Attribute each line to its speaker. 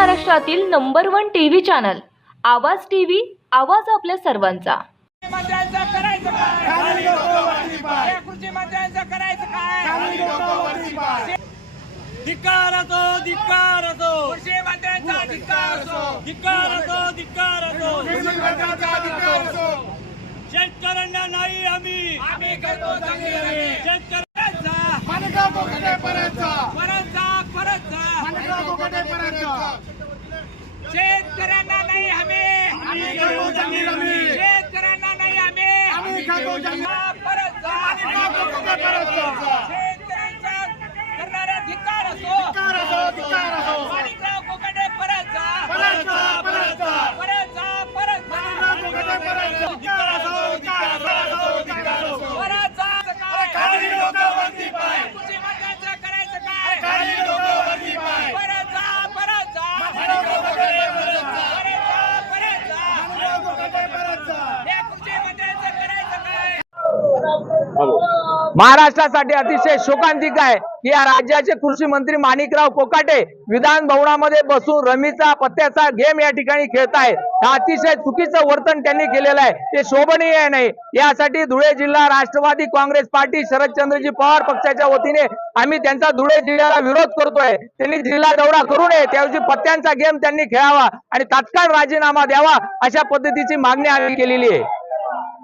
Speaker 1: महाराष्ट्रातील number one TV channel. Awaaz TV आवाज आपल्या सर्वांचा.
Speaker 2: मंत्र्यांचं करायचं काय या कृषी मंत्र्यांचं करायचं काय
Speaker 3: धिक्कार असो धिक्कार असो
Speaker 2: कृषी मंत्र्यांचा अधिकार असो
Speaker 3: धिक्कार असो धिक्कार असो शेतकऱ्यांना नाही आम्ही
Speaker 2: आम्ही करतो चांगली हमी.
Speaker 3: शेतकऱ्यांचा
Speaker 2: परत जा परत जा शेतकऱ्यांना नाही हमी शेतकऱ्यांना नाही हमी परत जा. शेतकऱ्यांचा करणारा धिक्कार असो माणिकराव कोकाटे परत जा परत जा परत जा परत जा परत जा काय कृषी मंत्र्यांचं करायचं काय परत जा परत जा परत जा या कृषी मंत्र्यांचं करायचं काय
Speaker 4: महाराष्ट्रासाठी अतिशय शोकांतिक आहे की या राज्याचे कृषी मंत्री माणिकराव कोकाटे विधान भवनामध्ये बसून रमीचा पत्त्याचा गेम या ठिकाणी खेळतायत हा अतिशय चुकीचं वर्तन त्यांनी केलेलं आहे. ते शोभनीय नाही. यासाठी धुळे जिल्हा राष्ट्रवादी काँग्रेस पार्टी शरदचंद्रजी पवार पक्षाच्या वतीने आम्ही त्यांचा धुळे जिल्ह्याला विरोध करतोय. त्यांनी जिल्हा दौरा करू नये. त्याऐवजी पत्त्यांचा गेम त्यांनी खेळावा आणि तात्काळ राजीनामा द्यावा अशा पद्धतीची मागणी आम्ही केलेली आहे.